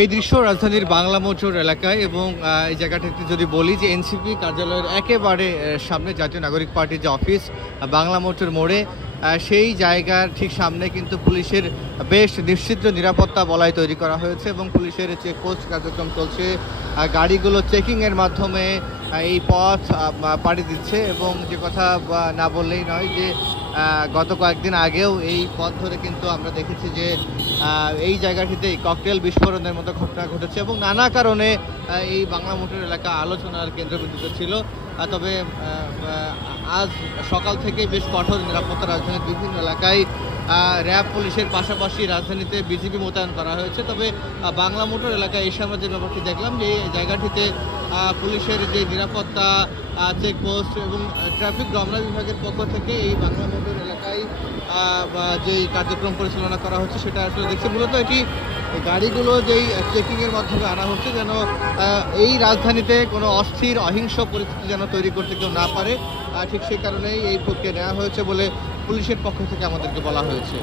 এই দৃশ্য রাজধানীর বাংলা মোটর এলাকায় এবং এই জায়গাটাতে যদি বলি যে এনসিপি কার্যালয়ের একেবারে সামনে জাতীয় নাগরিক পার্টির যে অফিস বাংলা মোটর মোড়ে সেই জায়গার ঠিক সামনে কিন্তু পুলিশের বেশ নিশ্চিত নিরাপত্তা বলয় তৈরি করা হয়েছে এবং পুলিশের চেকপোস্ট কার্যক্রম চলছে। গাড়িগুলো চেকিংয়ের মাধ্যমে এই পথ পাড়ি দিচ্ছে এবং যে কথা না বললেই নয় যে গত কয়েকদিন আগেও এই পথ ধরে কিন্তু আমরা দেখেছি যে এই জায়গাটিতেই ককটেল বিস্ফোরণের মতো ঘটনা ঘটেছে এবং নানা কারণে এই বাংলা মোটর এলাকা আলোচনার কেন্দ্রবিন্দুতে ছিল। তবে আজ সকাল থেকে বেশ কঠোর নিরাপত্তা রাজধানীর বিভিন্ন এলাকায় র্যাব পুলিশের পাশাপাশি রাজধানীতে বিজিবি মোতায়েন করা হয়েছে। তবে বাংলা মোটর এলাকায় এসে আমরা যে ব্যাপারটি দেখলাম যে এই জায়গাটিতে পুলিশের যে নিরাপত্তা চেকপোস্ট এবং ট্রাফিক রমনা বিভাগের পক্ষ থেকে এই বাংলা মোটর এলাকায় যে কার্যক্রম পরিচালনা করা হচ্ছে সেটা আসলে দেখছে মূলত এটি গাড়িগুলো যেই চেকিংয়ের মাধ্যমে আনা হচ্ছে যেন এই রাজধানীতে কোনো অস্থির অহিংস পরিস্থিতি যেন তৈরি করতে কেউ না পারে, ঠিক সেই কারণেই এই প্রক্রিয়া নেওয়া হয়েছে বলে পুলিশের পক্ষ থেকে আমাদেরকে বলা হয়েছে।